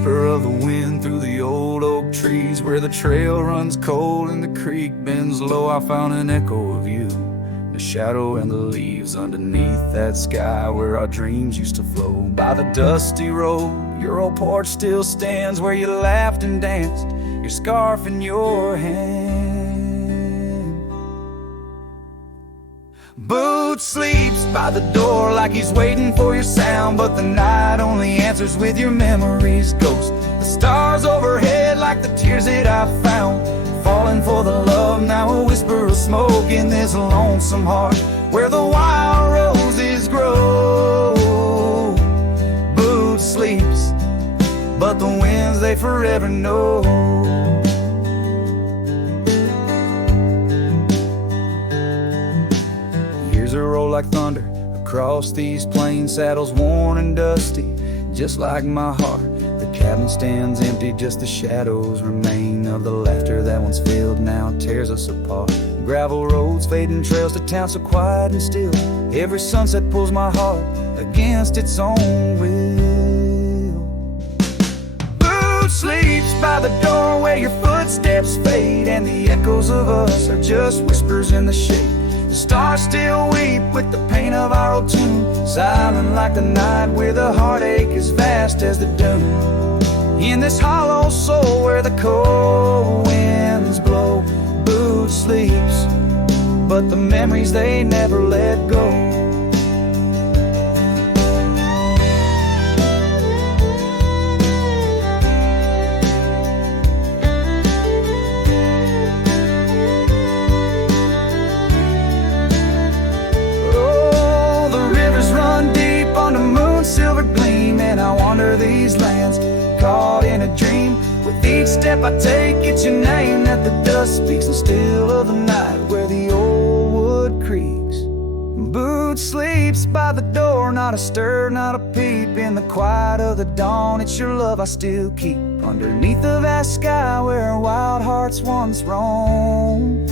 whisper of the wind through the old oak trees. Where the trail runs cold and the creek bends low, I found an echo of you, the shadow and the leaves underneath that sky where our dreams used to flow. By the dusty road, your old porch still stands, where you laughed and danced, your scarf in your hand. Boot sleeps by the door like he's waiting for your sound, but the night only answers with your memory's ghost. The stars overhead like the tears that I found, falling for the love, now a whisper of smoke in this lonesome heart where the wild roses grow. Boot sleeps, but the winds they forever know. Years roll like thunder across these plains, saddles worn and dusty, just like my heart. The cabin stands empty, just the shadows remain of the laughter that once filled, now tears us apart. Gravel roads, fading trails to town so quiet and still. Every sunset pulls my heart against its own will. Boot sleeps by the door where your footsteps fade, and the echoes of us are just whispers in the shade. The stars still weep with the pain of our old tune, silent like the night where the heartache is vast as the dune. In this hollow soul where the cold winds blow, Boot sleeps, but the memories they never let go. Silver gleam, and I wander these lands, caught in a dream. With each step I take, it's your name that the dust speaks, and still of the night where the old wood creaks. Boot sleeps by the door, not a stir, not a peep. In the quiet of the dawn, it's your love I still keep, underneath the vast sky where wild hearts once roamed.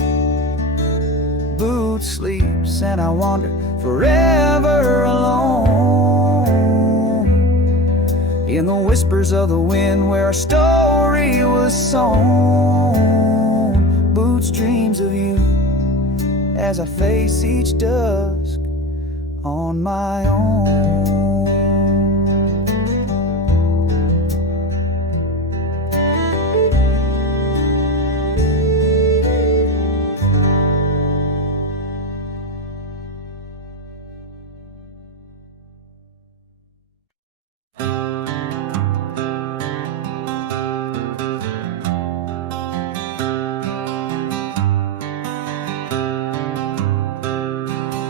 Boot sleeps, and I wander forever alone, in the whispers of the wind where our story was sown. Boots dreams of you as I face each dusk on my own.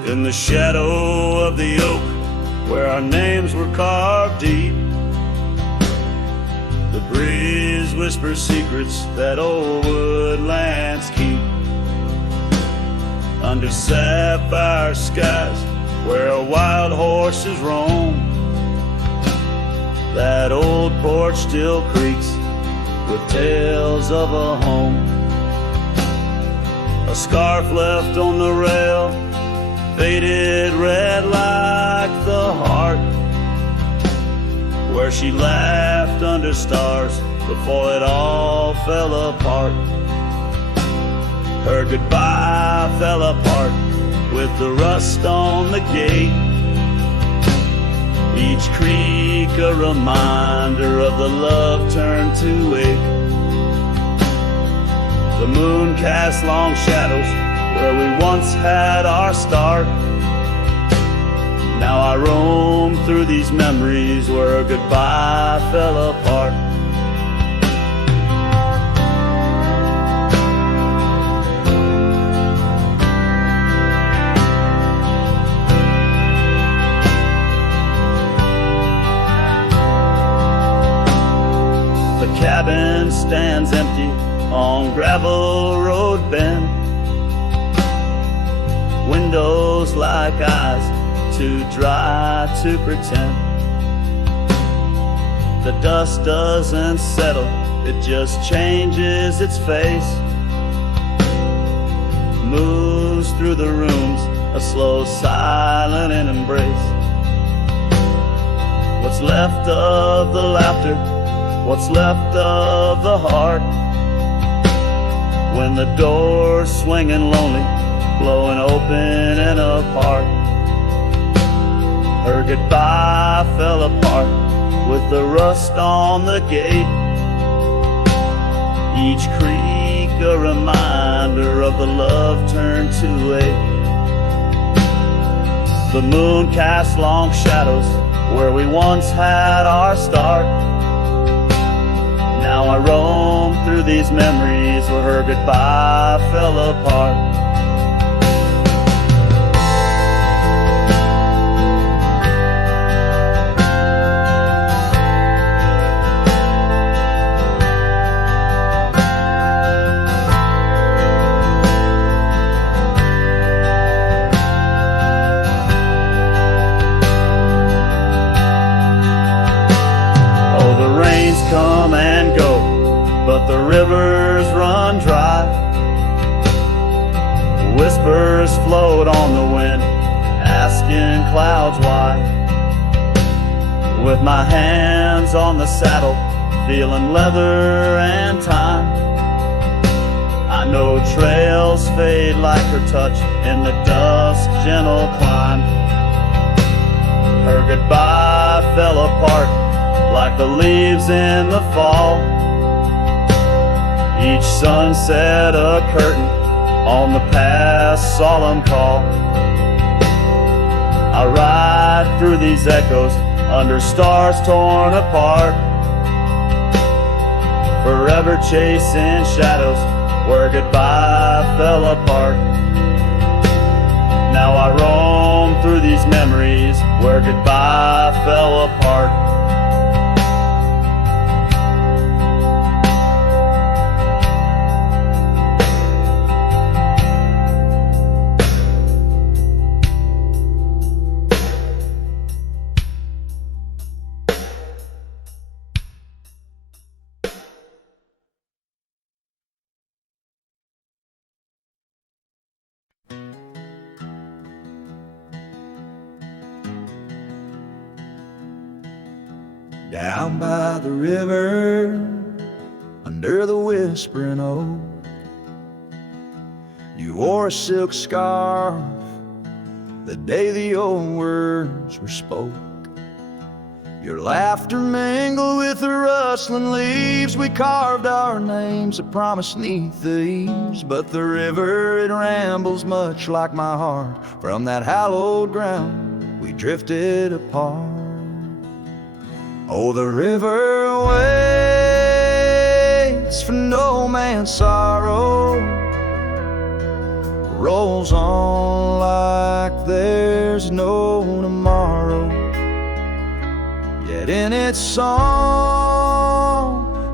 In the shadow of the oak where our names were carved deep, the breeze whispers secrets that old woodlands keep. Under sapphire skies where wild horses roam, that old porch still creaks with tales of a home. A scarf left on the rail, faded red like the heart where she laughed under stars before it all fell apart. Her goodbye fell apart with the rust on the gate, each creak a reminder of the love turned to ache. The moon cast long shadows where we once had our start. Now I roam through these memories where goodbye fell apart. The cabin stands empty on gravel road bend, windows like eyes too dry to pretend. The dust doesn't settle, it just changes its face, moves through the rooms, a slow silent embrace. What's left of the laughter, what's left of the heart. When the door's swinging lonely, blowing open and apart. Her goodbye fell apart with the rust on the gate. Each creak a reminder of the love turned to ache. The moon casts long shadows where we once had our start. Now I roam through these memories where her goodbye fell apart. Come and go, but the rivers run dry. Whispers float on the wind, asking clouds why. With my hands on the saddle, feeling leather and time, I know trails fade like her touch in the dusk gentle climb. Her goodbye fell apart like the leaves in the fall. Each sunset a curtain on the past solemn call. I ride through these echoes under stars torn apart, forever chasing shadows where goodbye fell apart. Now I roam through these memories where goodbye fell apart. Down by the river, under the whispering oak, you wore a silk scarf the day the old words were spoke. Your laughter mingled with the rustling leaves. We carved our names, a promise 'neath the eaves. But the river, it rambles much like my heart. From that hallowed ground, we drifted apart. Oh, the river waits for no man's sorrow, rolls on like there's no tomorrow. Yet in its song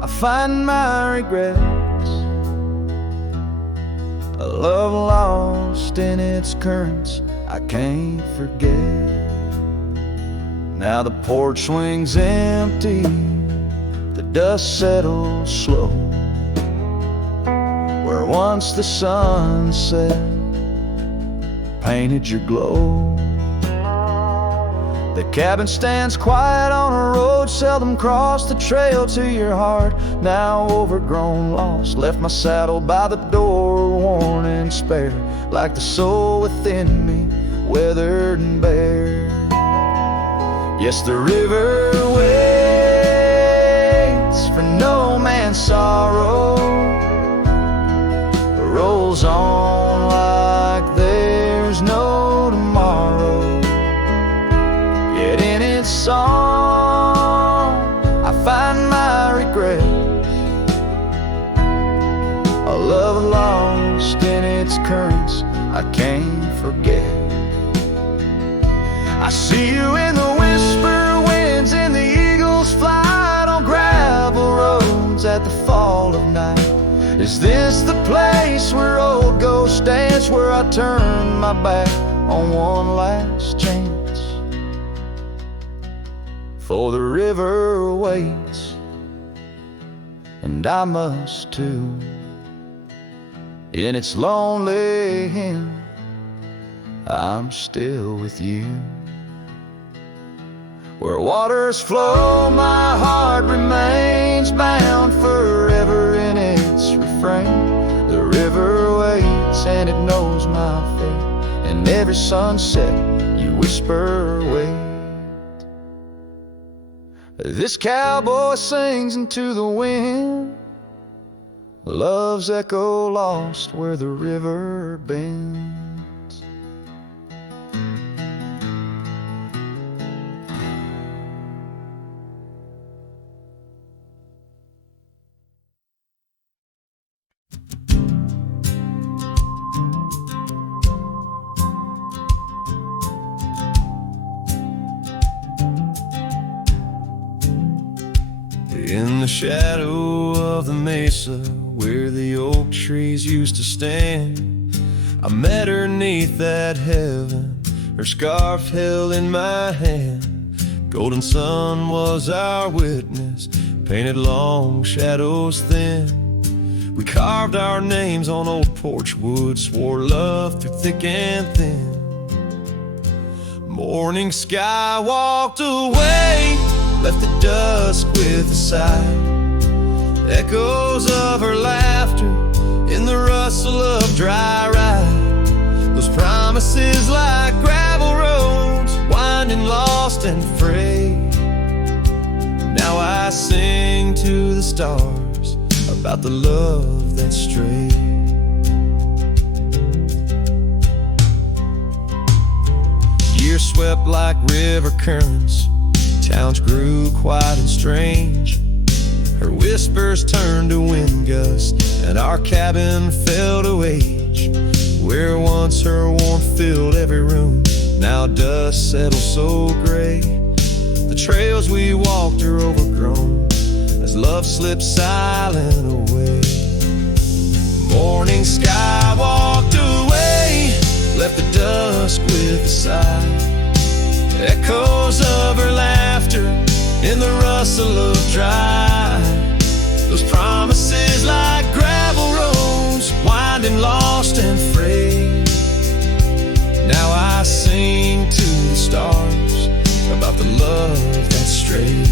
I find my regrets, a love lost in its currents I can't forget. Now the porch swings empty, the dust settles slow, where once the sunset painted your glow. The cabin stands quiet on a road seldom crossed, the trail to your heart, now overgrown, lost. Left my saddle by the door, worn and spare, like the soul within me, weathered and bare. Yes, the river waits for no man's sorrow, rolls on like there's no tomorrow. Yet in its song I find my regrets, a love lost in its currents I can't forget. I see you in the whisper winds and the eagle's flight on gravel roads at the fall of night. Is this the place where old ghosts dance, where I turn my back on one last chance? For the river waits, and I must too. In its lonely hymn, I'm still with you. Where waters flow, my heart remains bound forever in its refrain. The river waits and it knows my fate, and every sunset you whisper wait. This cowboy sings into the wind, love's echo lost where the river bends. In the shadow of the mesa where the oak trees used to stand, I met her 'neath that heaven, her scarf held in my hand. Golden sun was our witness, painted long shadows thin. We carved our names on old porch wood, swore love through thick and thin. Morning sky walked away, left the dusk with a sigh. Echoes of her laughter in the rustle of dry ride. Those promises like gravel roads, winding lost and frayed. Now I sing to the stars about the love that strayed. Years swept like river currents, towns grew quiet and strange. Her whispers turned to wind gusts, and our cabin fell to age. Where once her warmth filled every room, now dust settles so gray. The trails we walked are overgrown as love slips silent away. Morning sky walked away, left the dusk with a sigh. Echoes of her laughter in the rustle of dry. Those promises like gravel roads, winding lost and frayed. Now I sing to the stars about the love that strayed.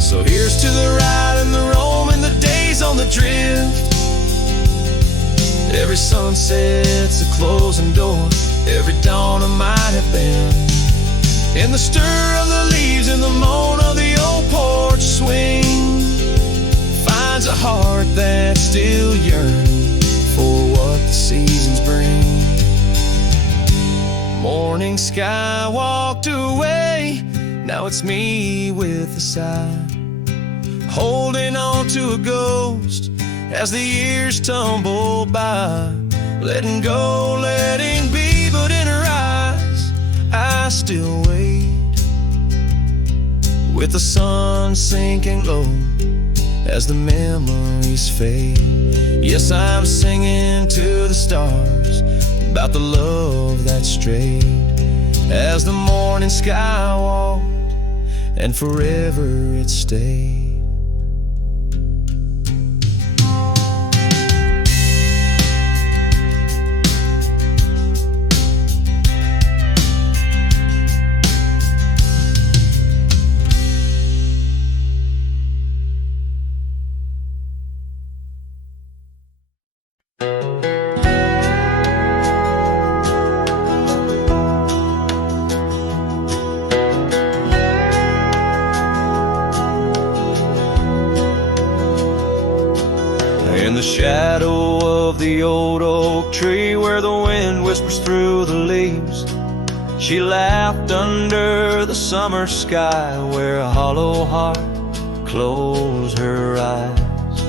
So here's to the ride and the roam and the days on the drift. Every sunset's a closing door, every dawn I might have been. In the stir of the leaves and the moan of the old porch swing, finds a heart that's still yearning for what the seasons bring. Morning sky walked away, now it's me with a sigh, holding on to a ghost as the years tumble by. Letting go, letting be, but in her eyes I still wait. With the sun sinking low as the memories fade. Yes, I'm singing to the stars about the love that strayed. As the morning sky walked and forever it stayed. In the shadow of the old oak tree where the wind whispers through the leaves, she laughed under the summer sky where a hollow heart closed her eyes.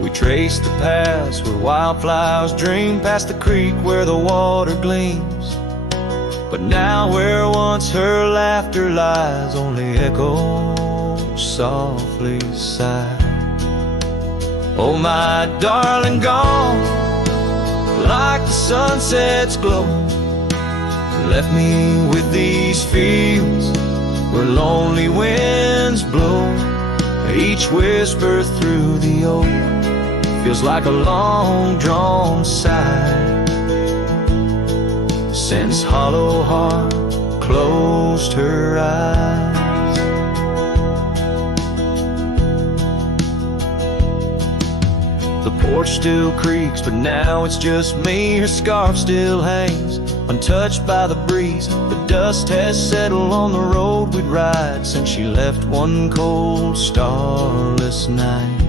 We traced the paths where wildflowers dream, past the creek where the water gleams. But now where once her laughter lies, only echoes softly sigh. Oh, my darling, gone like the sunset's glow, left me with these fields where lonely winds blow. Each whisper through the oak feels like a long-drawn sigh. since hollow heart closed her eyes. The porch still creaks, but now it's just me. Her scarf still hangs, untouched by the breeze. The dust has settled on the road we'd ride since she left one cold, starless night.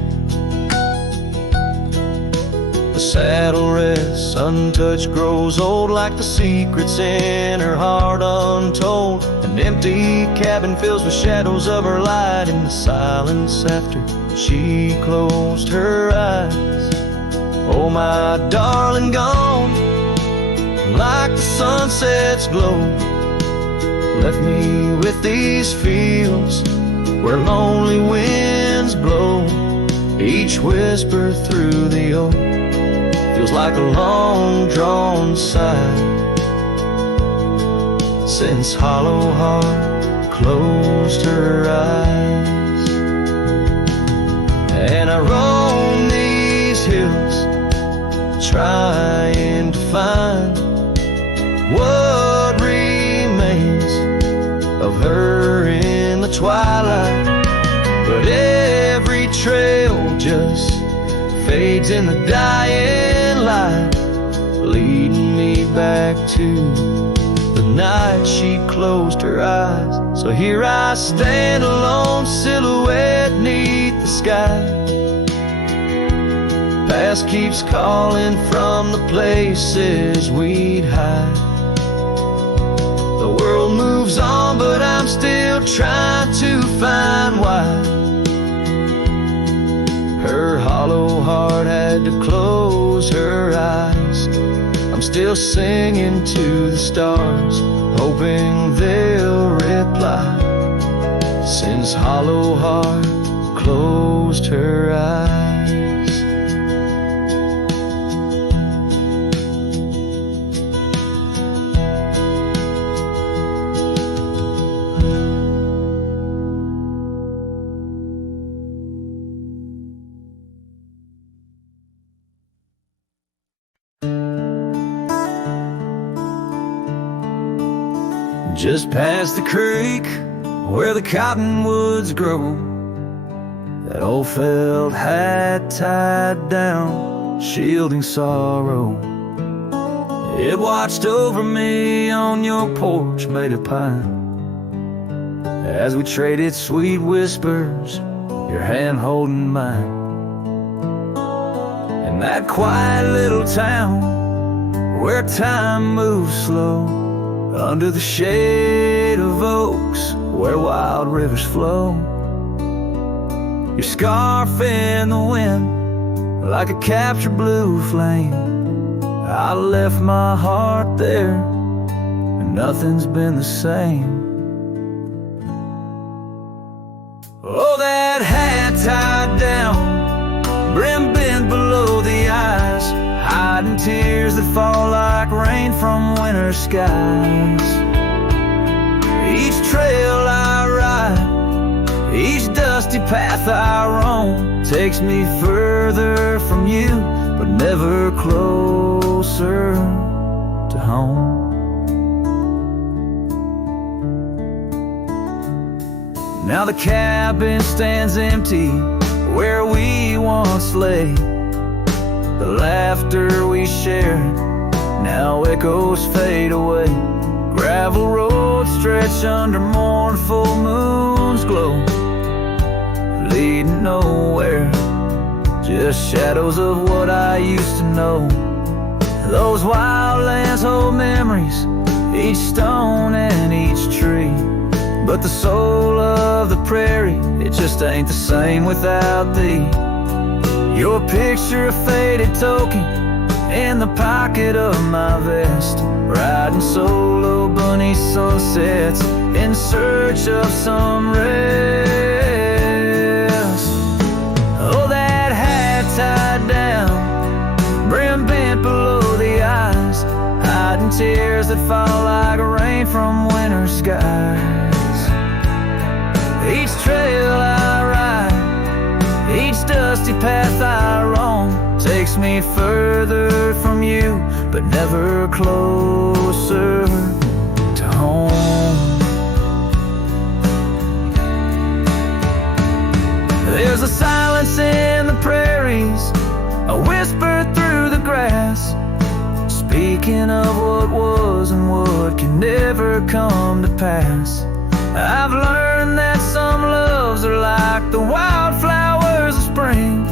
The saddle rests untouched, grows old like the secrets in her heart untold. An empty cabin fills with shadows of her light in the silence after she closed her eyes. Oh, my darling, gone like the sunset's glow. Left me with these fields where lonely winds blow. Each whisper through the oak feels like a long-drawn sigh, since hollow heart closed her eyes. And I roam these hills trying to find what remains of her in the twilight, but every trail just fades in the dying light, leading me back to the night she closed her eyes. So here I stand, a lone silhouette neath the sky. Past keeps calling from the places we'd hide. The world moves on, but I'm still trying to find why her hollow heart had to close her eyes. I'm still singing to the stars, hoping they'll reply, since hollow heart closed her eyes. Just past the creek where the cottonwoods grow, that old felt hat tied down, shielding sorrow. It watched over me on your porch made of pine, as we traded sweet whispers, your hand holding mine. In that quiet little town where time moves slow, under the shade of oaks where wild rivers flow, your scarf in the wind like a captured blue flame. I left my heart there and nothing's been the same. Oh, that hat tied down, brim bent below the eyes, hiding tears that fall like rain from winter skies. Each trail I ride, each dusty path I roam, takes me further from you, but never closer to home. Now the cabin stands empty where we once lay. The laughter we shared now echoes fade away. Gravel roads stretch under mournful moon's glow, leading nowhere, just shadows of what I used to know. Those wild lands hold memories, each stone and each tree, but the soul of the prairie, it just ain't the same without thee. Your picture, a faded token in the pocket of my vest, riding solo bunny sunsets in search of some rest. Oh, that hat tied down, brim bent below the eyes, hiding tears that fall like rain from winter skies. Each trail I ride, each dusty path I roam, takes takes me further from you, but never closer to home. There's a silence in the prairies, a whisper through the grass, speaking of what was and what can never come to pass. I've learned that some loves are like the wildflowers of spring,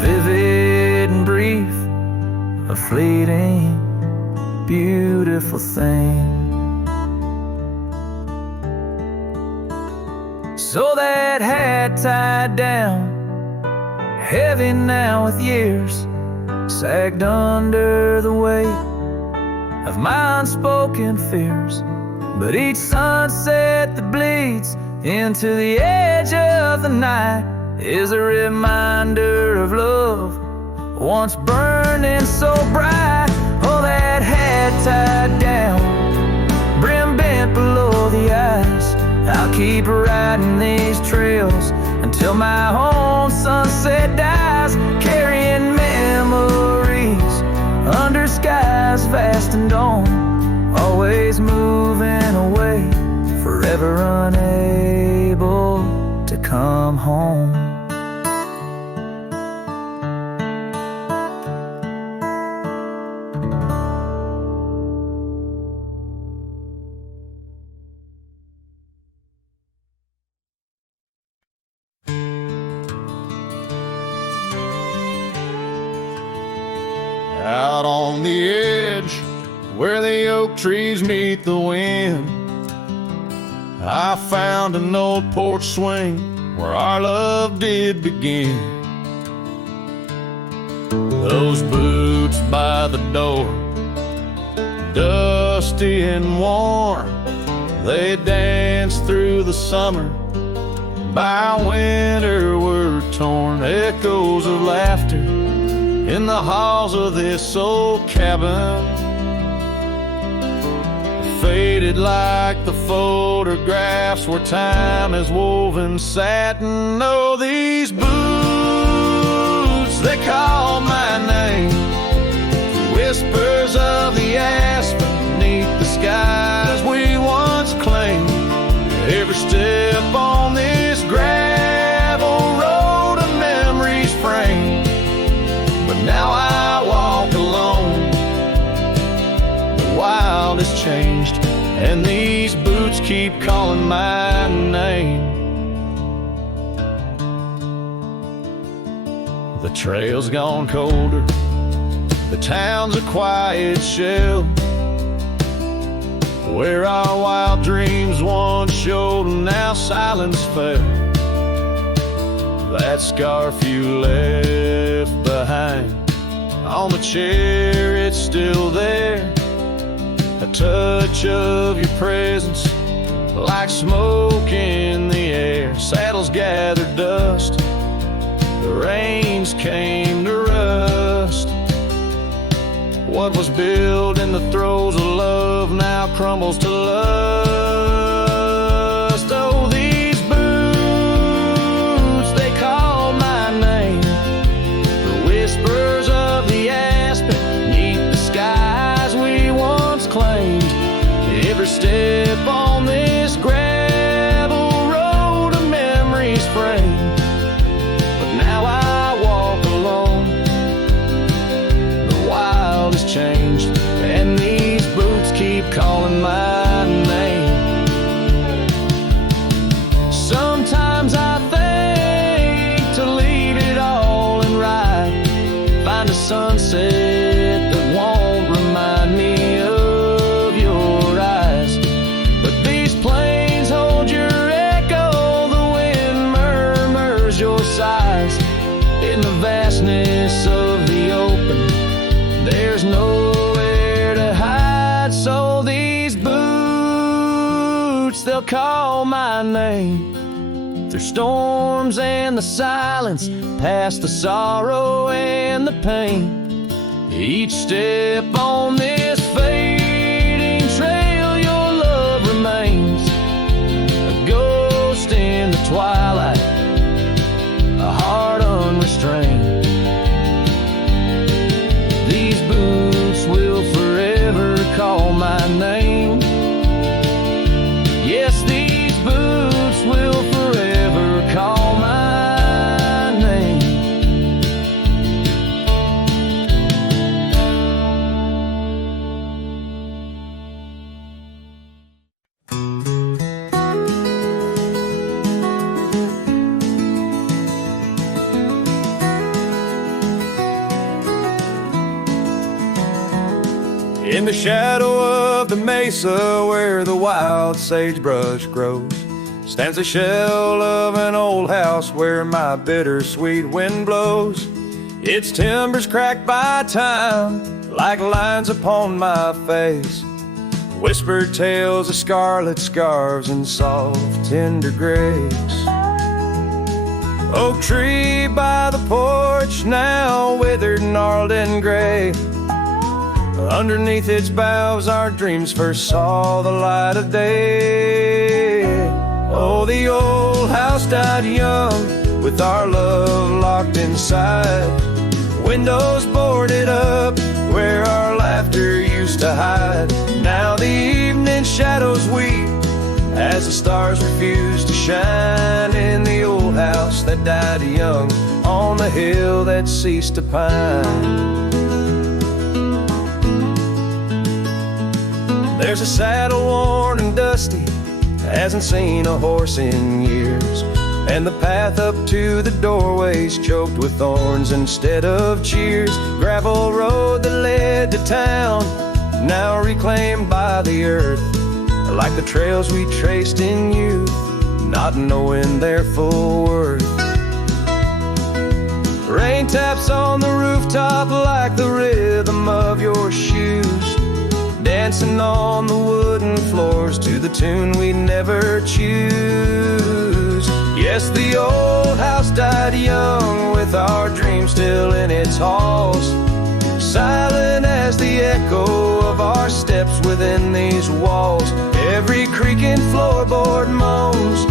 vivid and brief, a fleeting, beautiful thing. So that hat tied down, heavy now with years, sagged under the weight of my unspoken fears. But each sunset that bleeds into the edge of the night is a reminder of love once burning so bright. Oh, that hat tied down, brim bent below the eyes, I'll keep riding these trails until my own sunset dies, carrying memories under skies vast and dawn, always moving away, forever unable to come home. Out on the edge where the oak trees meet the wind, I found an old porch swing where our love did begin. Those boots by the door, dusty and warm, they danced through the summer, by winter were torn. Echoes of laughter in the halls of this old cabin, faded like the photographs where time has woven satin. Oh, these boots, they call my name, whispers of the aspen beneath the skies we once claimed. Every step on this gravel road of memories framed, but now I walk alone. The wild has changed, and these boots keep calling my name. The trail's gone colder, the town's a quiet shell, where our wild dreams once showed and now silence fell. That scarf you left behind on the chair, it's still there, a touch of your presence like smoke in the air. Saddles gathered dust, the reins came to rust. What was built in the throes of love now crumbles to lust. Oh, these boots, they call my name, the whispers of the aspen beneath the skies we once claimed. Every step on this gravel road of memories framed, but now I walk alone. The wild has changed, and these boots keep calling my name. Sometimes I think to leave it all and ride, find a sunset that won't remind me of your eyes. But these plains hold your echo, the wind murmurs your sighs. In the vastness of the open, there's nowhere to hide. So these boots, they'll call my name, through storms and the silence, past the sorrow and the pain. Each step on this fading trail, your love remains, a ghost in the twilight, a heart unrestrained. In the shadow of the mesa where the wild sagebrush grows stands the shell of an old house where my bittersweet wind blows. Its timbers cracked by time like lines upon my face, whispered tales of scarlet scarves and soft tender grace. Oak tree by the porch, now withered, gnarled and gray. Underneath its boughs our dreams first saw the light of day. Oh, the old house died young with our love locked inside. Windows boarded up where our laughter used to hide. Now the evening shadows weep as the stars refuse to shine in the old house that died young on the hill that ceased to pine. There's a saddle worn and dusty, hasn't seen a horse in years, and the path up to the doorway's choked with thorns instead of cheers. Gravel road that led to town, now reclaimed by the earth, like the trails we traced in youth, not knowing their full worth. Rain taps on the rooftop like the rhythm of your shoes, dancing on the wooden floors to the tune we never choose. Yes, the old house died young with our dreams still in its halls, silent as the echo of our steps within these walls. Every creaking floorboard moans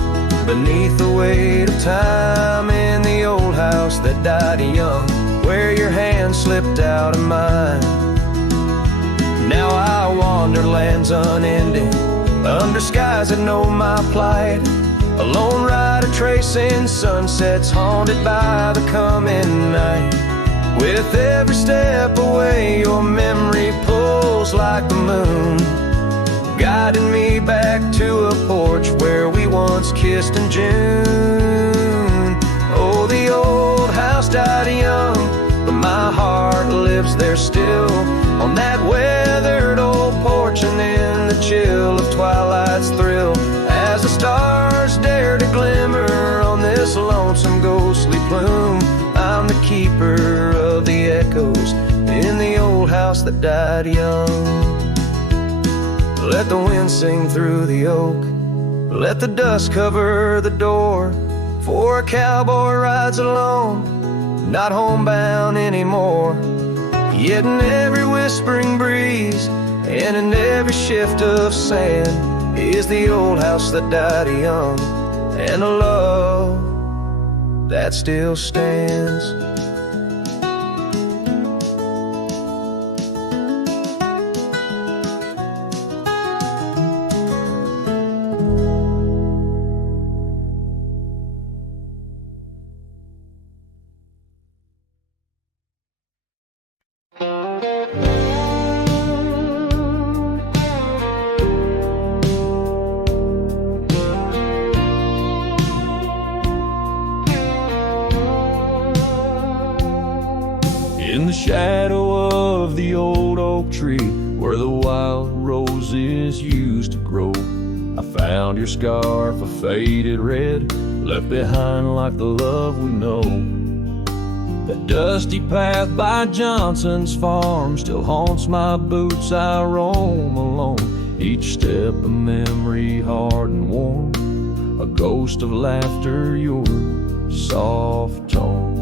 beneath the weight of time in the old house that died young, where your hand slipped out of mine. Now I wander lands unending, under skies that know my plight, a lone rider tracing sunsets haunted by the coming night. With every step away your memory pulls like the moon, guiding me back to a porch where we once kissed in June. Oh, the old house died young, but my heart lives there still, on that weathered old porch and in the chill of twilight's thrill. As the stars dare to glimmer on this lonesome ghostly plume, I'm the keeper of the echoes in the old house that died young. Let the wind sing through the oak, let the dust cover the door, for a cowboy rides alone, not homebound anymore. Yet in every whispering breeze and in every shift of sand is the old house that died young, and a love that still stands. In the shadow of the old oak tree where the wild roses used to grow, I found your scarf, a faded red, left behind like the love we know. That dusty path by Johnson's farm still haunts my boots, I roam alone, each step a memory hard and warm, a ghost of laughter, your soft tone.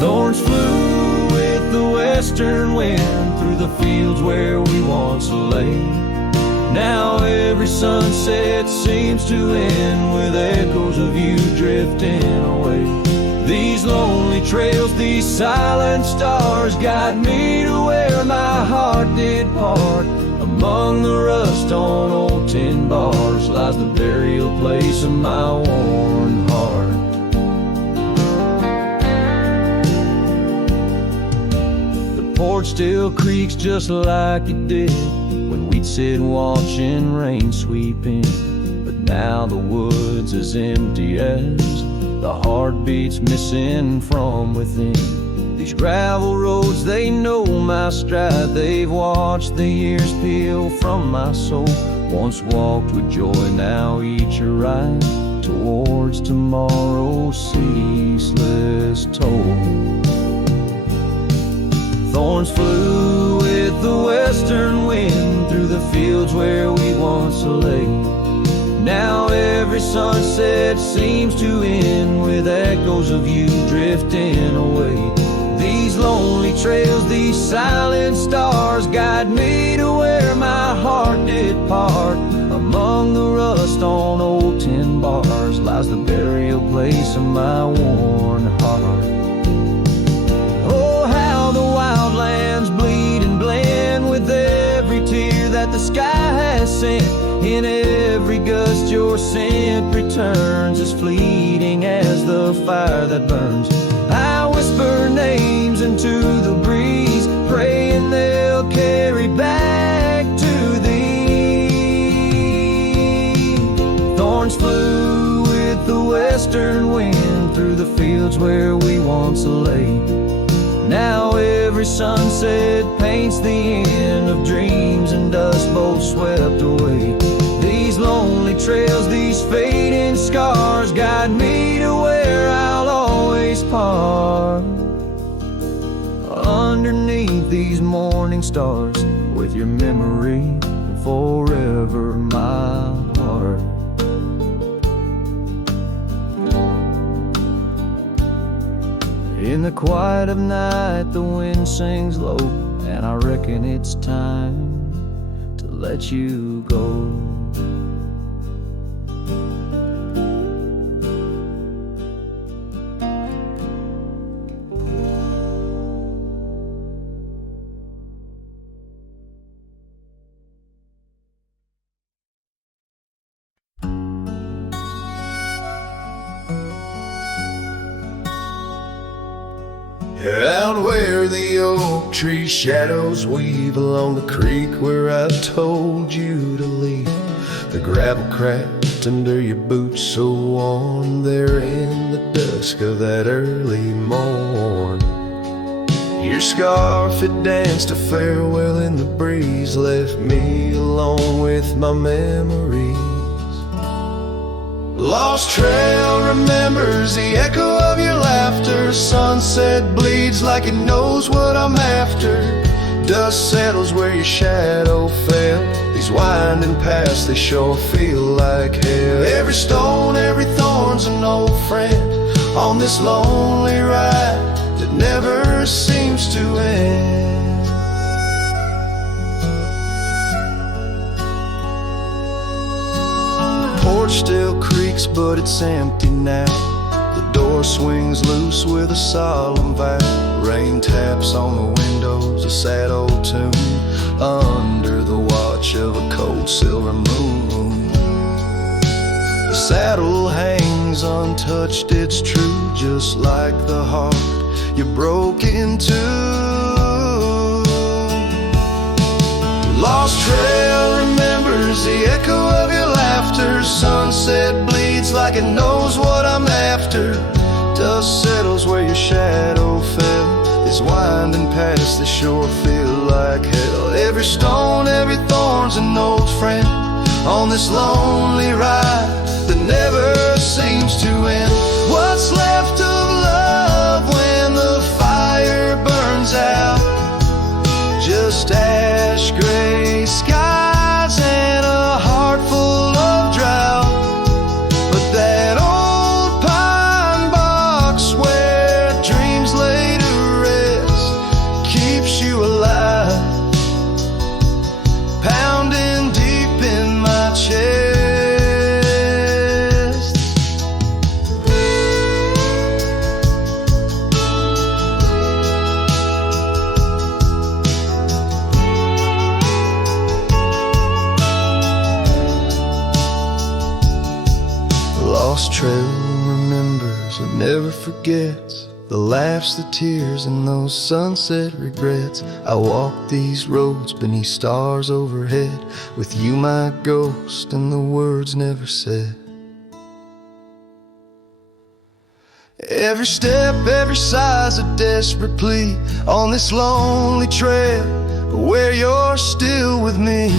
Thorns flew with the western wind through the fields where we once lay. Now every sunset seems to end with echoes of you drifting away. These lonely trails, these silent stars guide me to where my heart did part. Among the rust on old tin bars lies the burial place of my worn heart. Porch still creaks just like it did when we'd sit watching rain sweep in. But now the wood's as empty as the heartbeats missing from within. These gravel roads, they know my stride. They've watched the years peel from my soul. Once walked with joy, now each a ride towards tomorrow's ceaseless toll. Thorns flew with the western wind through the fields where we once lay. Now every sunset seems to end with echoes of you drifting away. These lonely trails, these silent stars guide me to where my heart did part. Among the rust on old tin bars lies the burial place of my worn heart. Oh, how the wildlands bleed and blend with every tear that the sky has sent. In every gust your scent returns, as fleeting as the fire that burns. I whisper names into the breeze, praying they'll carry back to thee. Thorns flew with the western wind through the fields where we once lay. Now every sunset paints the end of dreams, and dust both swept away. These lonely trails, these fading scars guide me to where I'll always part. Underneath these morning stars, with your memory forever my heart. In the quiet of night the wind sings low, and I reckon it's time to let you go. Out where the oak tree shadows weave along the creek where I told you to leave, the gravel cracked under your boots so worn there in the dusk of that early morn. Your scarf had danced a farewell in the breeze, left me alone with my memories. Lost trail remembers the echo of your laughter. Sunset bleeds like it knows what I'm after. Dust settles where your shadow fell. These winding paths, they sure feel like hell. Every stone, every thorn's an old friend on this lonely ride that never seems to end. Porch still creaks, but it's empty now. The door swings loose with a solemn vow. Rain taps on the windows, a sad old tune, under the watch of a cold silver moon. The saddle hangs untouched, it's true, just like the heart you broke into. Lost trail remembers the echo of your laughter. Sunset bleeds like it knows what I'm after. Dust settles where your shadow fell. These winding paths, they sure feel like hell. Every stone, every thorn's an old friend on this lonely ride that never seems to end. What's left of love when the fire burns out? Just ash gray skies and a heart full of drought. But that old pine box where dreams lay to rest keeps you alive, pounding deep in my chest. Lost trail remembers and never forgets the laughs, the tears, and those sunset regrets. I walk these roads beneath stars overhead, with you my ghost and the words never said. Every step, every sigh's a desperate plea on this lonely trail where you're still with me.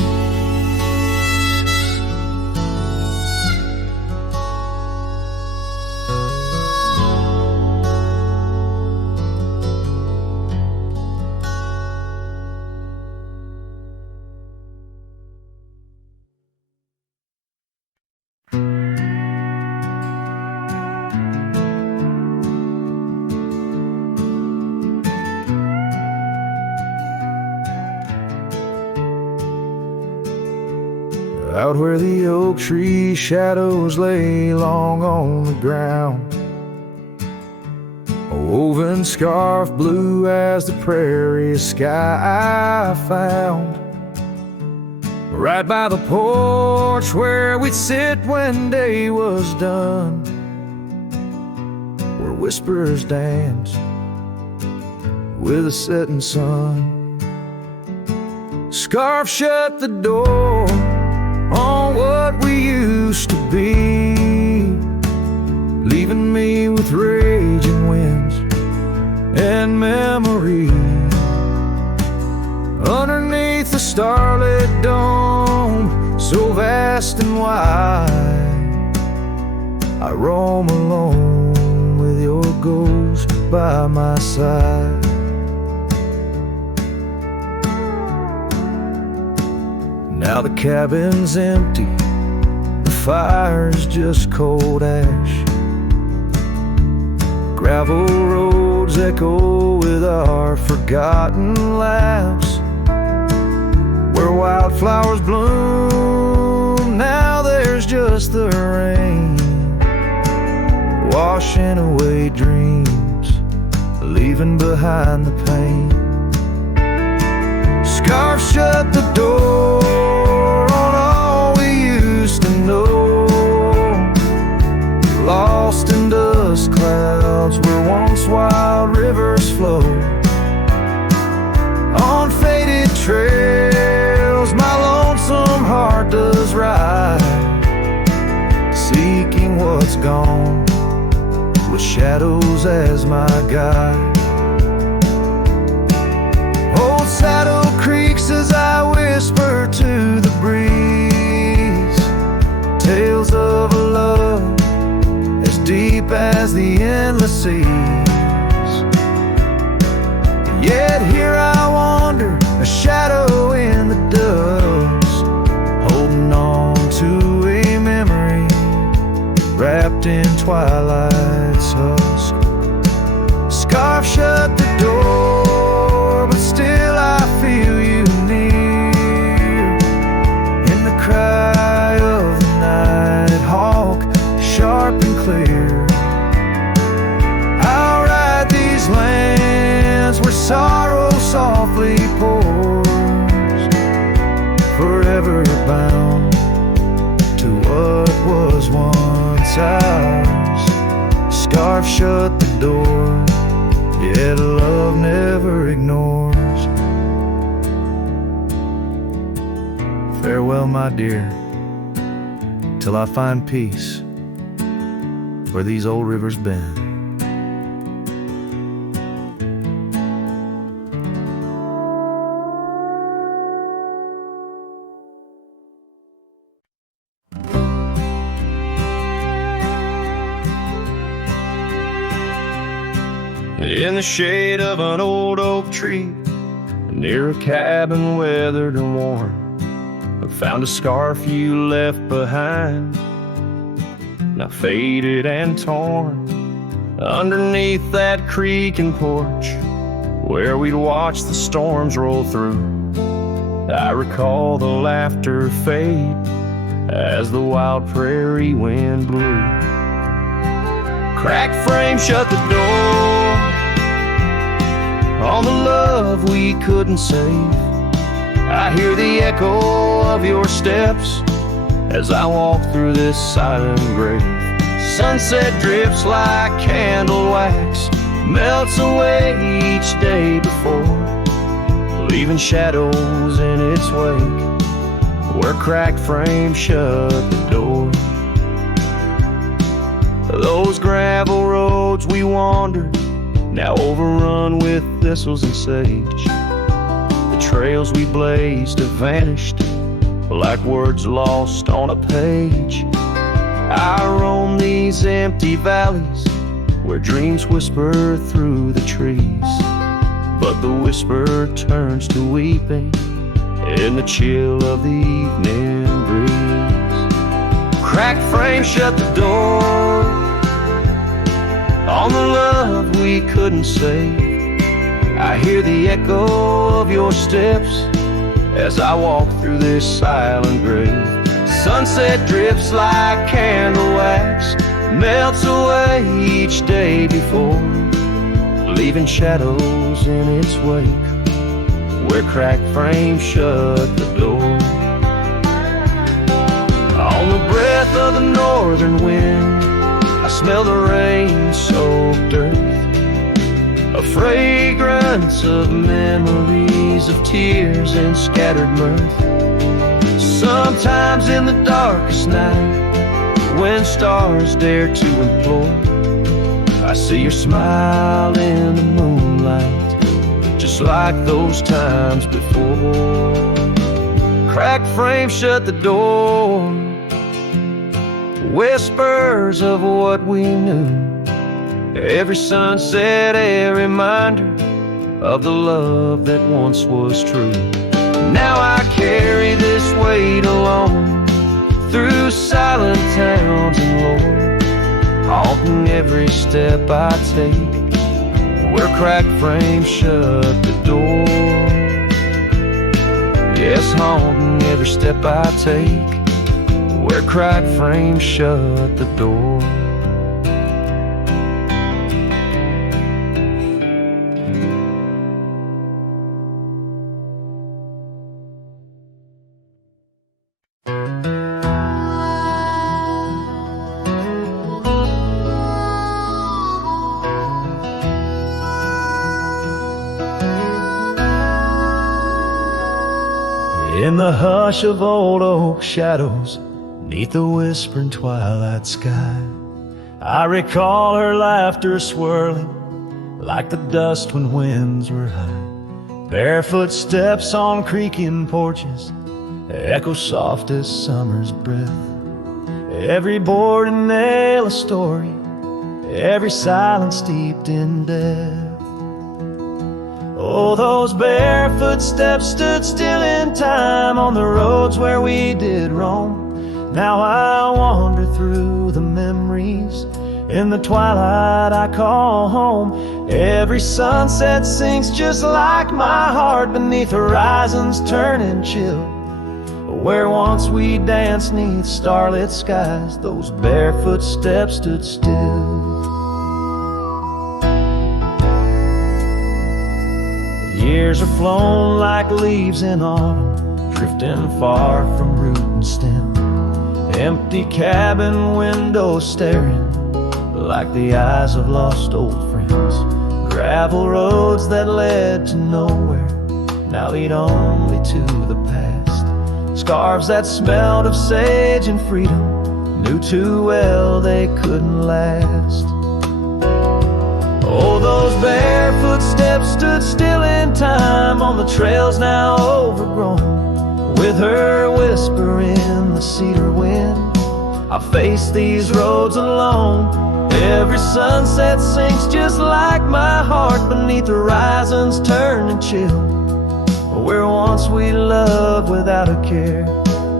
Out where the oak tree shadows lay long on the ground, a woven scarf blue as the prairie sky I found. Right by the porch where we'd sit when day was done, where whispers danced with the setting sun. Scarf shut the door on what we used to be, leaving me with raging winds and memory. Underneath the starlit dome, so vast and wide, I roam alone with your ghost by my side. Now the cabin's empty, the fire's just cold ash. Gravel roads echo with our forgotten laughs. Where wildflowers bloom, now there's just the rain, washing away dreams, leaving behind the pain. Scarf shut the door on all we used to know, lost in dust clouds where once wild rivers flow. On faded trails my lonesome heart does ride, seeking what's gone with shadows as my guide. Old saddle creaks as I whisper to the breeze, tales of a love as deep as the endless seas. Yet here I wander, a shadow in the dust, holding on to a memory wrapped in twilight's husk. Scarf shut the door, but still I feel you near, in the cry of the night hawk, sharp and clear. I'll ride these lands where sorrow softly pours, forever bound to what was once ours. Scarf shut the door, yet love never ignores. Farewell, my dear, till I find peace where these old rivers bend. In the shade of an old oak tree, near a cabin weathered and worn, I found a scarf you left behind, now faded and torn. Underneath that creaking porch, where we'd watch the storms roll through, I recall the laughter fade as the wild prairie wind blew. Cracked frame shut the door on the love we couldn't save. I hear the echo of your steps as I walk through this silent grave. Sunset drifts like candle wax, melts away each day before, leaving shadows in its wake where cracked frames shut the door. Though Those gravel roads we wandered, now overrun with thistles and sage. The trails we blazed have vanished, like words lost on a page. I roam these empty valleys where dreams whisper through the trees, but the whisper turns to weeping in the chill of the evening breeze. Cracked frame shut the door on the love we couldn't save. I hear the echo of your steps as I walk through this silent grave. Sunset drifts like candle wax, melts away each day before, leaving shadows in its wake where cracked frames shut the door. On the breath of the northern wind, I smell the rain-soaked earth, a fragrance of memories of tears and scattered mirth. Sometimes in the darkest night, when stars dare to implore, I see your smile in the moonlight, just like those times before. Cracked frame shut the door, whispers of what we knew. Every sunset, a reminder of the love that once was true. Now I carry this weight alone through silent towns and lore, haunting every step I take where cracked frames shut the door. Yes, haunting every step I take where cracked frames shut the door. In the hush of old oak shadows, neath the whispering twilight sky, I recall her laughter swirling like the dust when winds were high. Barefoot steps on creaking porches echo soft as summer's breath. Every board and nail a story, every silence steeped in death. Oh, those barefoot steps stood still in time on the roads where we did roam. Now I wander through the memories in the twilight I call home. Every sunset sinks just like my heart beneath horizons turning chill, where once we danced neath starlit skies, those barefoot steps stood still. Years are flown like leaves in autumn, drifting far from root and stem. Empty cabin windows staring like the eyes of lost old friends. Gravel roads that led to nowhere now lead only to the past. Scarves that smelled of sage and freedom knew too well they couldn't last. Oh, those barefoot steps stood still in time on the trails now overgrown. With her whisper in the cedar wind, I face these roads alone. Every sunset sinks just like my heart beneath horizons turning chill, where once we loved without a care,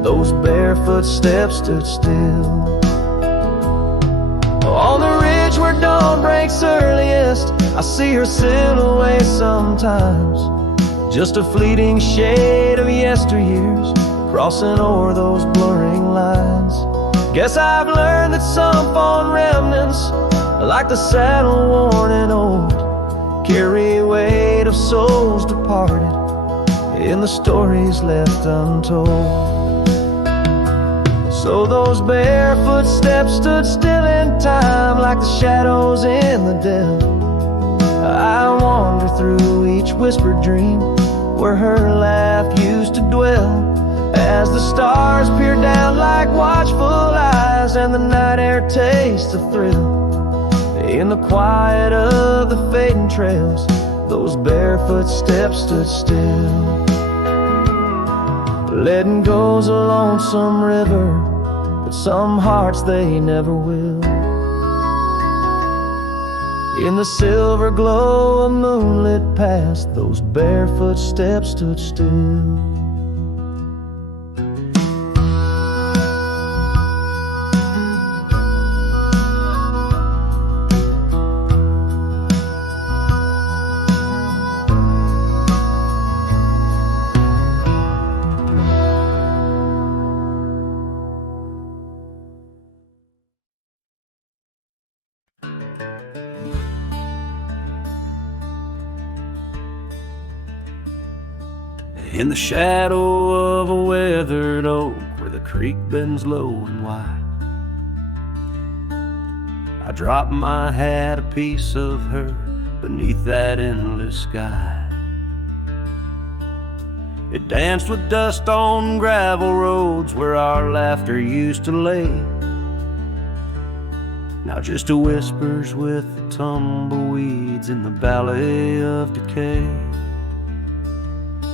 those barefoot steps stood still. On the ridge where dawn breaks earliest, I see her silhouette sometimes, just a fleeting shade of yesteryears crossing o'er those blurring lines. Guess I've learned that some fond remnants, like the saddle worn and old, carry weight of souls departed in the stories left untold. So those barefoot steps stood still in time like the shadows in the dell. I wander through each whispered dream where her laugh used to dwell, as the stars peer down like watchful eyes and the night air tastes a thrill In the quiet of the fading trails, those barefoot steps stood still. Letting go's a lonesome river, but some hearts they never will. In the silver glow of moonlit past, those barefoot steps stood still. In the shadow of a weathered oak where the creek bends low and wide, I dropped my hat, a piece of her, beneath that endless sky. It danced with dust on gravel roads where our laughter used to lay. Now just a whispers with the tumbleweeds in the valley of decay.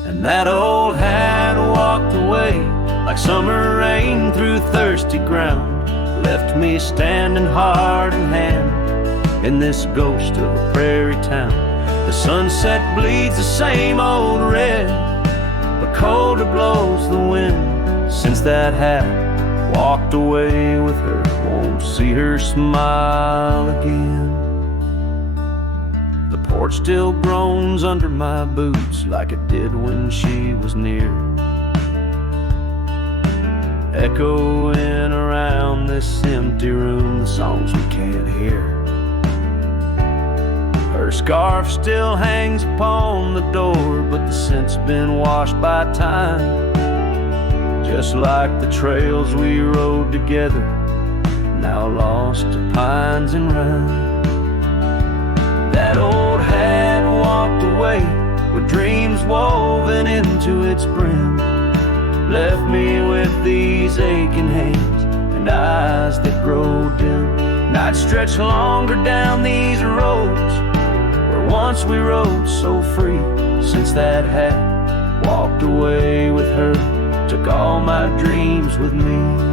And that old hat walked away like summer rain through thirsty ground, left me standing heart in hand in this ghost of a prairie town. The sunset bleeds the same old red, but colder blows the wind since that hat walked away with her. Won't see her smile again. The porch still groans under my boots like it did when she was near, echoing around this empty room the songs we can't hear. Her scarf still hangs upon the door, but the scent's been washed by time, just like the trails we rode together, now lost to pines and rime. That old hat walked away with dreams woven into its brim, left me with these aching hands and eyes that grow dim. Nights stretch longer down these roads where once we rode so free, since that hat walked away with her, took all my dreams with me.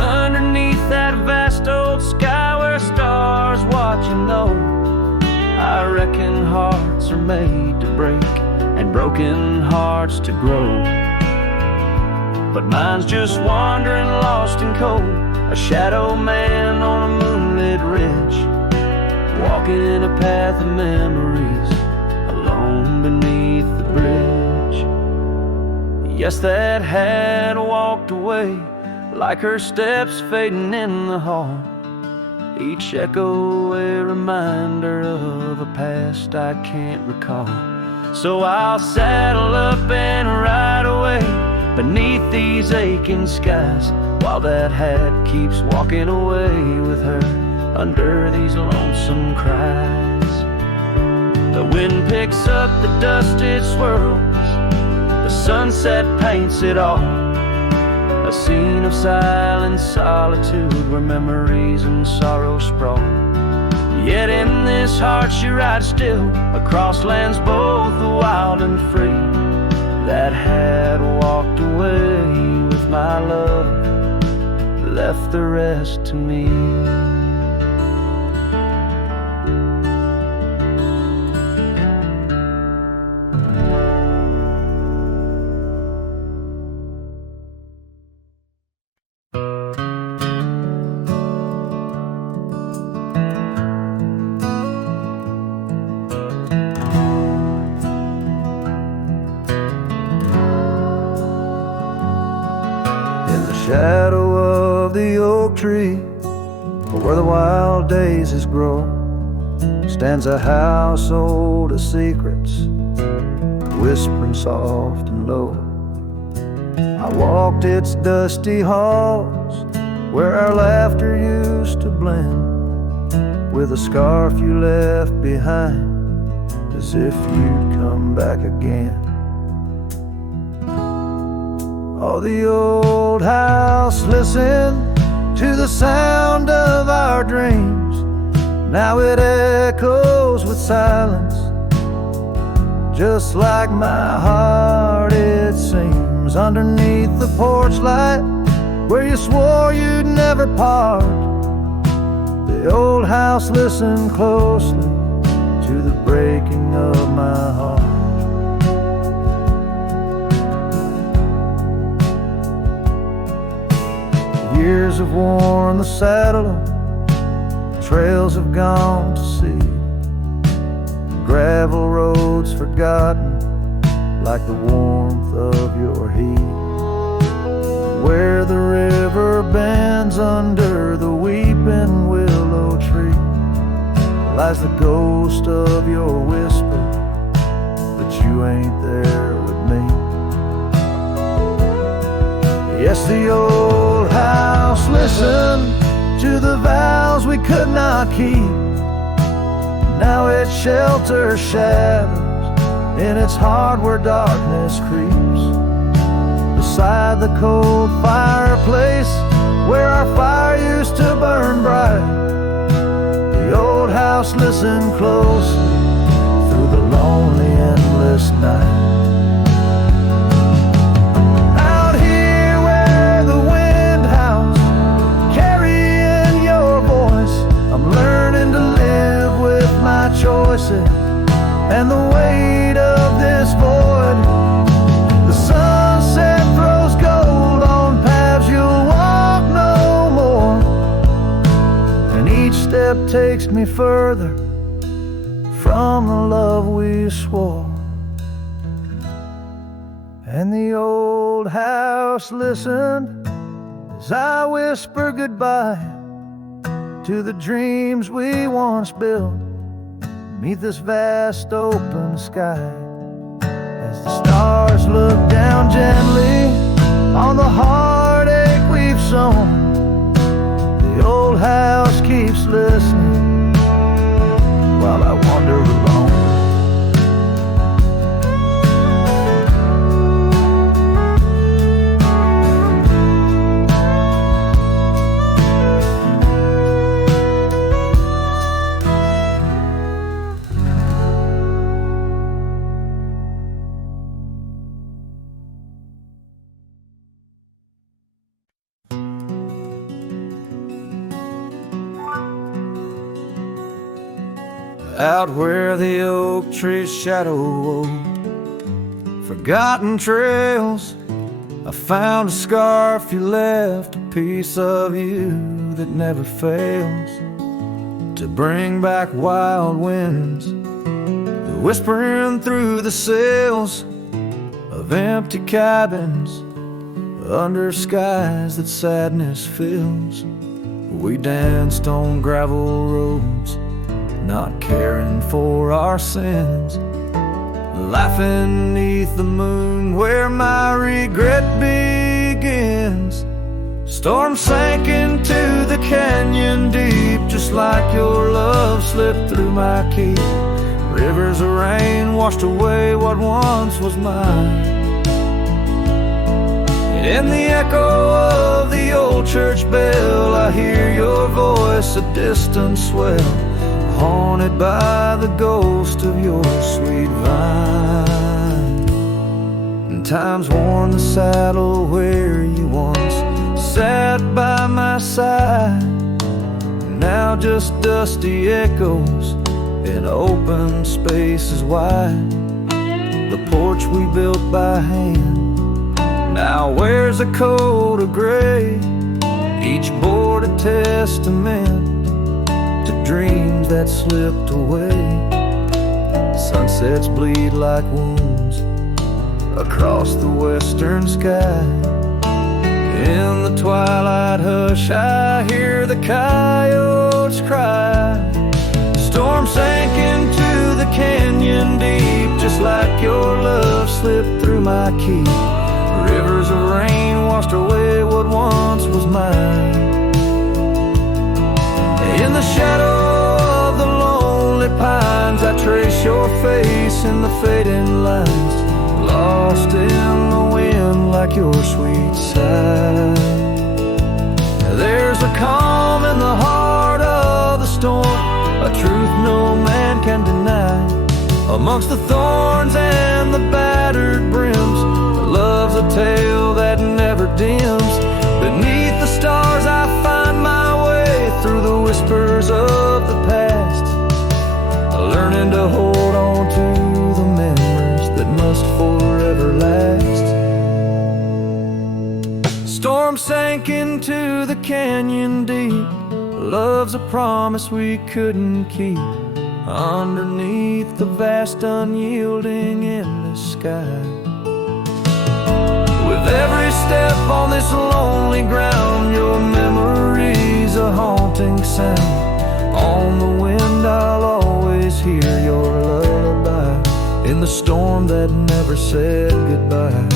Underneath that vast old sky where stars watch and know, I reckon hearts are made to break and broken hearts to grow. But mine's just wandering lost and cold, a shadow man on a moonlit ridge, walking a path of memories alone beneath the bridge. Yes, that hat walked away like her steps fading in the hall, each echo a reminder of a past I can't recall. So I'll saddle up and ride away beneath these aching skies, while that hat keeps walking away with her under these lonesome cries. The wind picks up the dust it swirls, the sunset paints it all, a scene of silent solitude where memories and sorrow sprawl. Yet in this heart she rides still across lands both wild and free. That hat walked away with my love, left the rest to me. Shadow of the oak tree, where the wild daisies grow, stands a house old of secrets, whispering soft and low. I walked its dusty halls, where our laughter used to blend with a scarf you left behind, as if you'd come back again. Oh, the old house listened to the sound of our dreams. Now it echoes with silence, just like my heart it seems. Underneath the porch light where you swore you'd never part, the old house listened closely to the breaking of my heart. Years have worn the saddle, trails have gone to seed, gravel roads forgotten like the warmth of your heat. Where the river bends under the weeping willow tree lies the ghost of your whisper, but you ain't there with me. Yes, the old house listened to the vows we could not keep. Now it shelters shadows in its heart where darkness creeps. Beside the cold fireplace where our fire used to burn bright, the old house listened closely through the lonely endless night. Out here where the wind howls, carrying your voice, I'm learning to live with my choices and the weight of this void. The sunset throws gold on paths you'll walk no more, and each step takes me further from the love we swore. And the old house listened as I whisper goodbye to the dreams we once built beneath this vast open sky. As the stars look down gently on the heartache we've sown, the old house keeps listening while I wander alone. Out where the oak tree's shadow wove forgotten trails, I found a scarf you left, a piece of you that never fails to bring back wild winds, whispering through the sails of empty cabins under skies that sadness fills. We danced on gravel roads, not caring for our sins, laughing neath the moon where my regret begins. Storms sank into the canyon deep, just like your love slipped through my keep. Rivers of rain washed away what once was mine. In the echo of the old church bell, I hear your voice, a distant swell, haunted by the ghost of your sweet vine. And time's worn the saddle where you once sat by my side, now just dusty echoes in open spaces wide. The porch we built by hand now wears a coat of gray, each board a testament to dreams that slipped away. Sunsets bleed like wounds across the western sky. In the twilight hush I hear the coyotes cry. Storm sank into the canyon deep, just like your love slipped through my keep. Rivers of rain washed away what once was mine. In the shadow of the lonely pines, I trace your face in the fading lines, lost in the wind like your sweet sigh. There's a calm in the heart of Amongst the thorns and the battered brims, love's a tale that never dims. Beneath the stars I find my way through the whispers of the past, learning to hold on to the memories that must forever last. Storm sank into the canyon deep. Love's a promise we couldn't keep. Underneath the vast, unyielding, endless sky. With every step on this lonely ground, your memory's a haunting sound. On the wind I'll always hear your lullaby, in the storm that never said goodbye.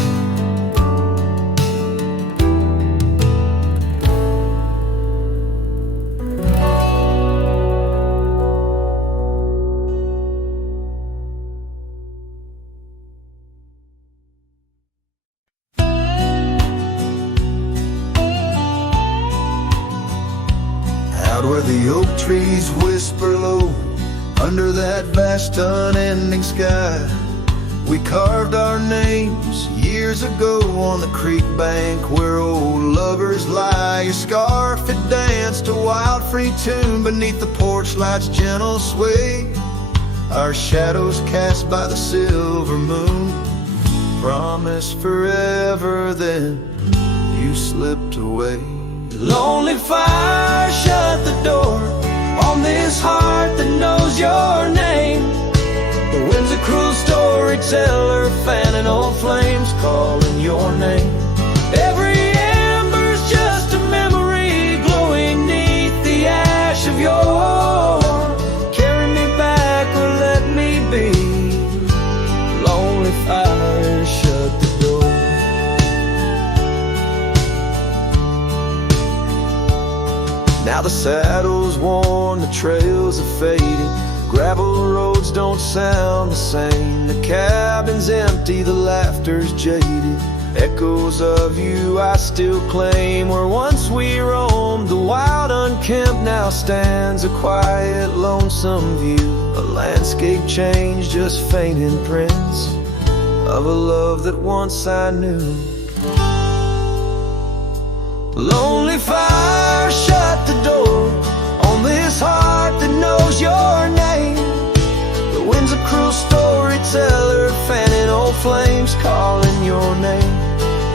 Where the oak trees whisper low, under that vast unending sky, we carved our names years ago on the creek bank where old lovers lie. Your scarf, it danced a wild free tune beneath the porch light's gentle sway. Our shadows cast by the silver moon, promised forever, then you slipped away. Lonely fire, shut the door on this heart that knows your name. The wind's a cruel storyteller, fanning old flames, calling your name. Every ember's just a memory glowing neath the ash of yore. Carry me back or let me be. Lonely fire, shut the door. Now the saddle's worn, the trails are fading, gravel roads don't sound the same. The cabin's empty, the laughter's jaded, echoes of you I still claim. Where once we roamed, the wild unkempt now stands a quiet, lonesome view. A landscape change, just faint imprints of a love that once I knew. Lonely fire, shut the door on this heart that knows your name. The wind's a cruel storyteller, fanning old flames, calling your name.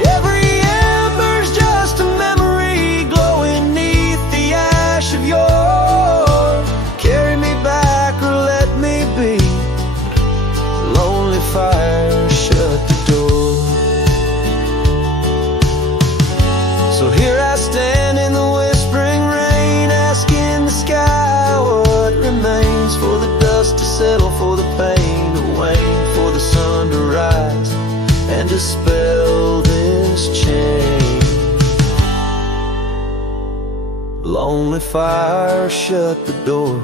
Every ember's just a memory glowing neath the ash of yore. Carry me back or let me be. Lonely fire, shut the door. So here I stand in the whispering rain, asking the sky what remains, for the dust to settle, for the pain to wane, for the sun to rise and dispel this chain. Lonely fire, shut the door,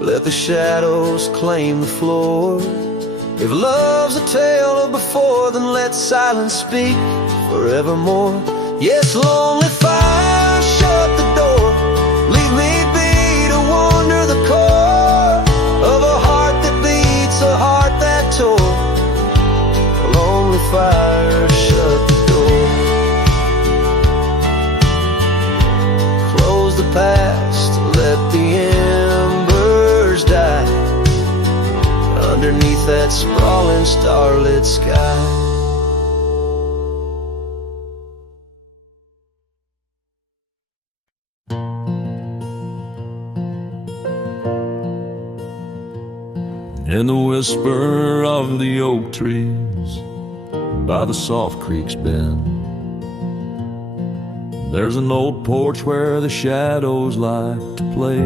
let the shadows claim the floor. If love's a tale of before, then let silence speak forevermore. Yes, lonely fire, shut the door, leave me be to wander the core of a heart that beats, a heart that tore. Lonely fire, shut the door. Close the past, let the embers die underneath that sprawling starlit sky. In the whisper of the oak trees by the soft creek's bend, there's an old porch where the shadows like to play.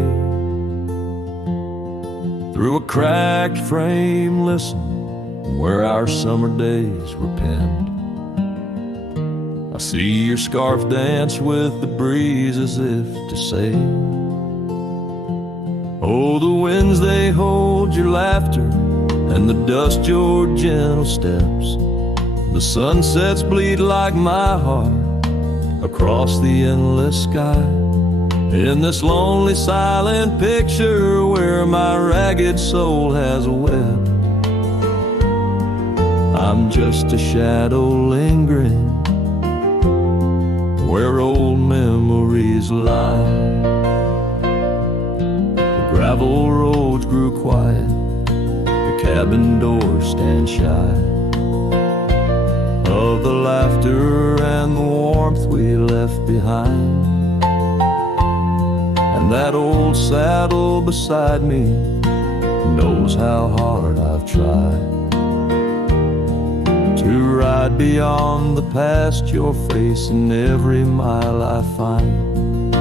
Through a cracked frame, listen, where our summer days were penned. I see your scarf dance with the breeze as if to say, oh, the winds, they hold your laughter, and the dust your gentle steps. The sunsets bleed like my heart across the endless sky. In this lonely silent picture where my ragged soul has a web, I'm just a shadow lingering where old memories lie. The gravel roads grew quiet, the cabin doors stand shy of the laughter and the warmth we left behind. And that old saddle beside me knows how hard I've tried to ride beyond the past you're facing every mile I find.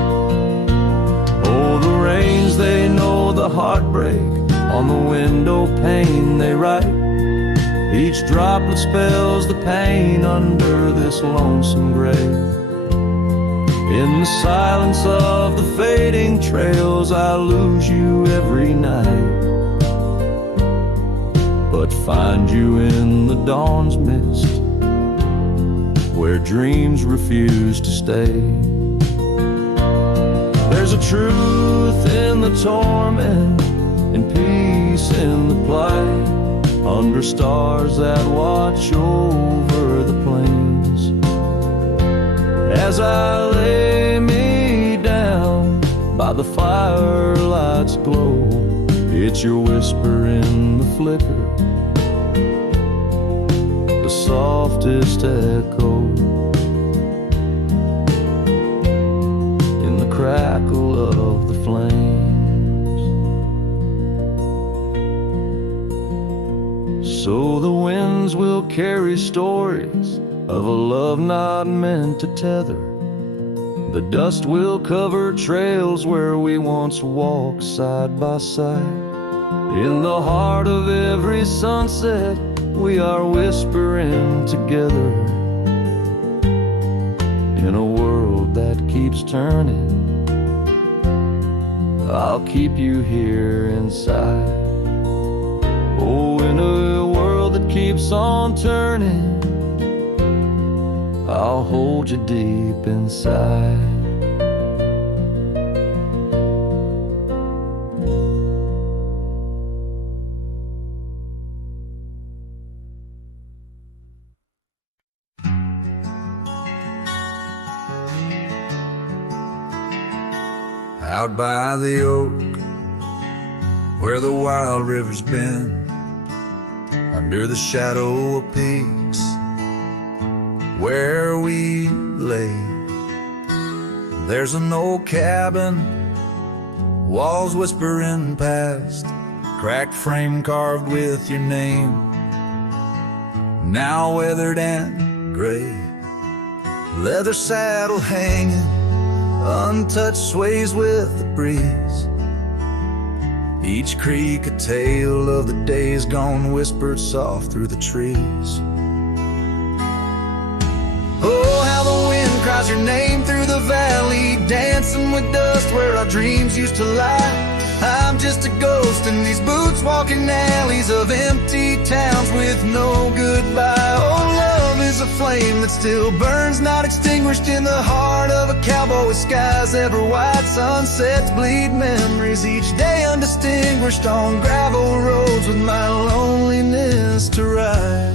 Oh, the rains, they know the heartbreak on the window pane they write. Each droplet spells the pain under this lonesome grave. In the silence of the fading trails, I lose you every night, but find you in the dawn's mist, where dreams refuse to stay. There's a truth in the torment and peace in the plight, under stars that watch over the plains. As I lay me down by the firelight's glow, it's your whisper in the flicker, the softest echo in the crackle of the flames. So the winds will carry stories of a love not meant to tether. The dust will cover trails where we once walked side by side. In the heart of every sunset, we are whispering together. In a world that keeps turning, I'll keep you here inside. Oh, in a world that keeps on turning, I'll hold you deep inside. Out by the oak, where the wild river's been, under the shadow of peaks where we lay, there's an old cabin, walls whispering past, cracked frame carved with your name, now weathered and gray. Leather saddle hanging, untouched, sways with the breeze. Each creak a tale of the days gone, whispered soft through the trees. Oh, how the wind cries your name through the valley, dancing with dust where our dreams used to lie. I'm just a ghost in these boots, walking alleys of empty towns with no goodbye. Oh, love is a flame that still burns, not extinguished, in the heart of a cowboy with skies ever white. Sunsets bleed memories each day, undistinguished on gravel roads with my loneliness to ride.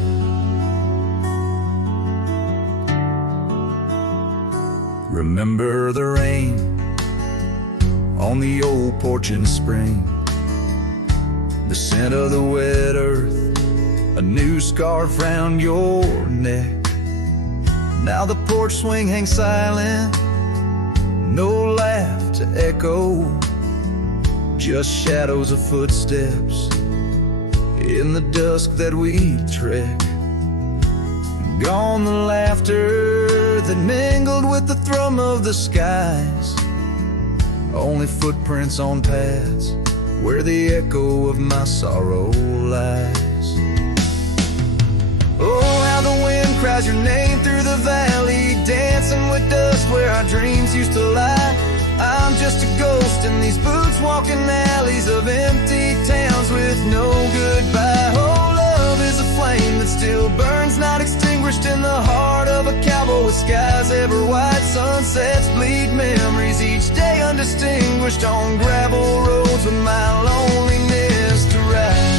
Remember the rain on the old porch in spring, the scent of the wet earth, a new scarf round your neck. Now the porch swing hangs silent, no laugh to echo, just shadows of footsteps in the dusk that we trek. Gone the laughter that mingled with the thrum of the skies, only footprints on paths where the echo of my sorrow lies. Oh, how the wind cries your name through the valley, dancing with dust where our dreams used to lie. I'm just a ghost in these boots, walking alleys of empty towns with no goodbye. Oh, love is a flame that still burns, not extinguished, in the heart of a cowboy with skies ever white. Sunsets bleed memories each day, undistinguished on gravel roads with my loneliness to ride.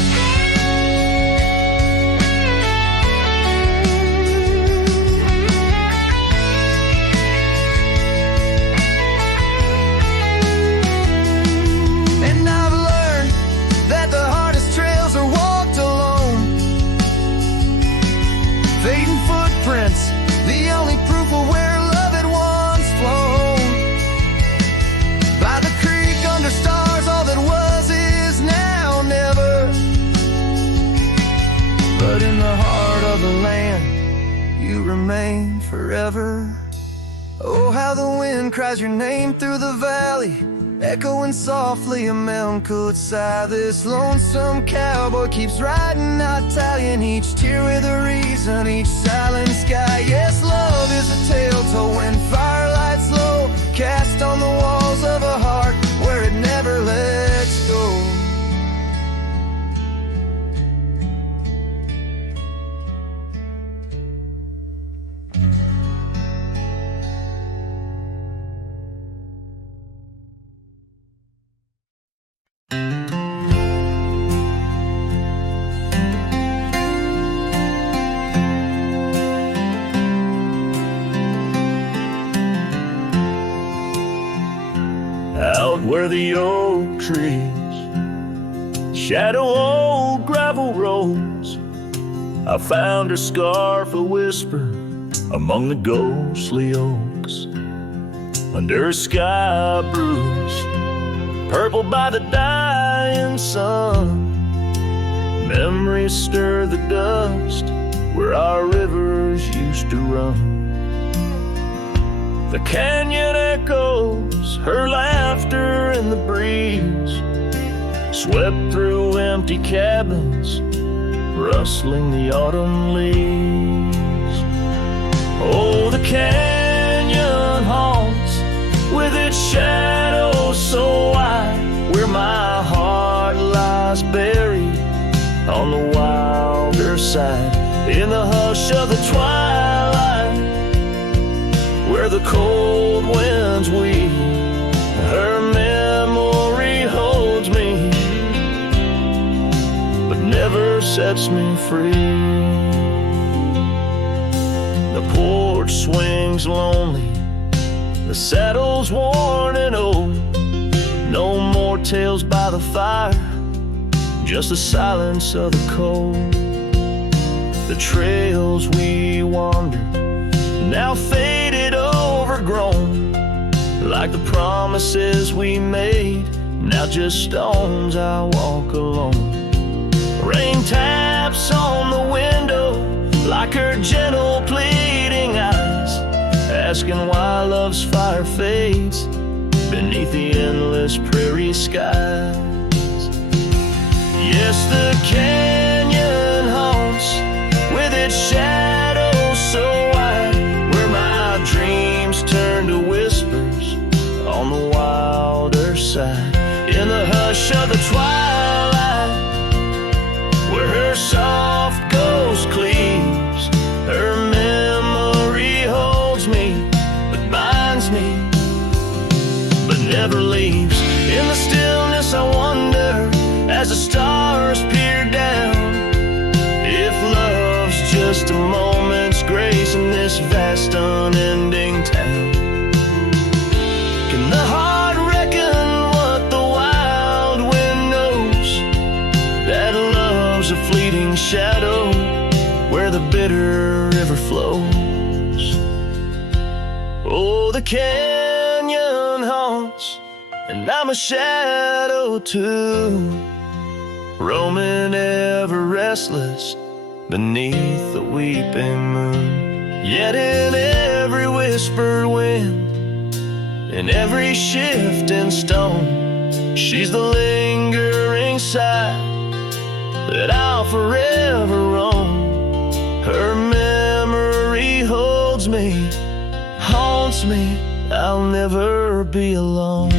wind cries your name through the valley, echoing softly a melancholy sigh. This lonesome cowboy keeps riding, not tallying each tear with a reason, each silent sky. Yes, love is a tale told when firelights low, cast on the walls of a heart where it never lets go. Out where the oak trees shadow old gravel roads, I found her scarf a whisper among the ghostly oaks. Under a sky bruised purple by the dying sun, memories stir the dust where our rivers used to run. The canyon echoes her laughter in the breeze, swept through empty cabins, rustling the autumn leaves. Oh, the canyon haunts with its shadows so wide, where my heart lies buried on the wilder side. In the hush of the twilight, where the cold winds weep, her memory holds me, but never sets me free. The porch swings lonely, the saddle's worn and old. No more tales by the fire, just the silence of the cold. The trails we wandered, now faded, overgrown, like the promises we made, now just stones I walk alone. Rain taps on the window like her gentle pleading eyes, asking why love's fire fades beneath the endless prairie skies. Yes, the canyon haunts with its shadows so wide, where my dreams turn to whispers on the wilder side. In the hush of the twilight, where her soft ghost cleaves, her memory holds me, but binds me, but never leaves. In the stillness I wonder, as the stars peer down, if love's just a moment's grace in this vast unending town. Can the heart reckon what the wild wind knows, that love's a fleeting shadow where the bitter river flows? Oh, the canyon haunts, and I'm a shadow too, roaming ever restless beneath the weeping moon. Yet in every whispered wind, in every shifting stone, she's the lingering sigh that I'll forever roam. Her memory holds me, haunts me, I'll never be alone.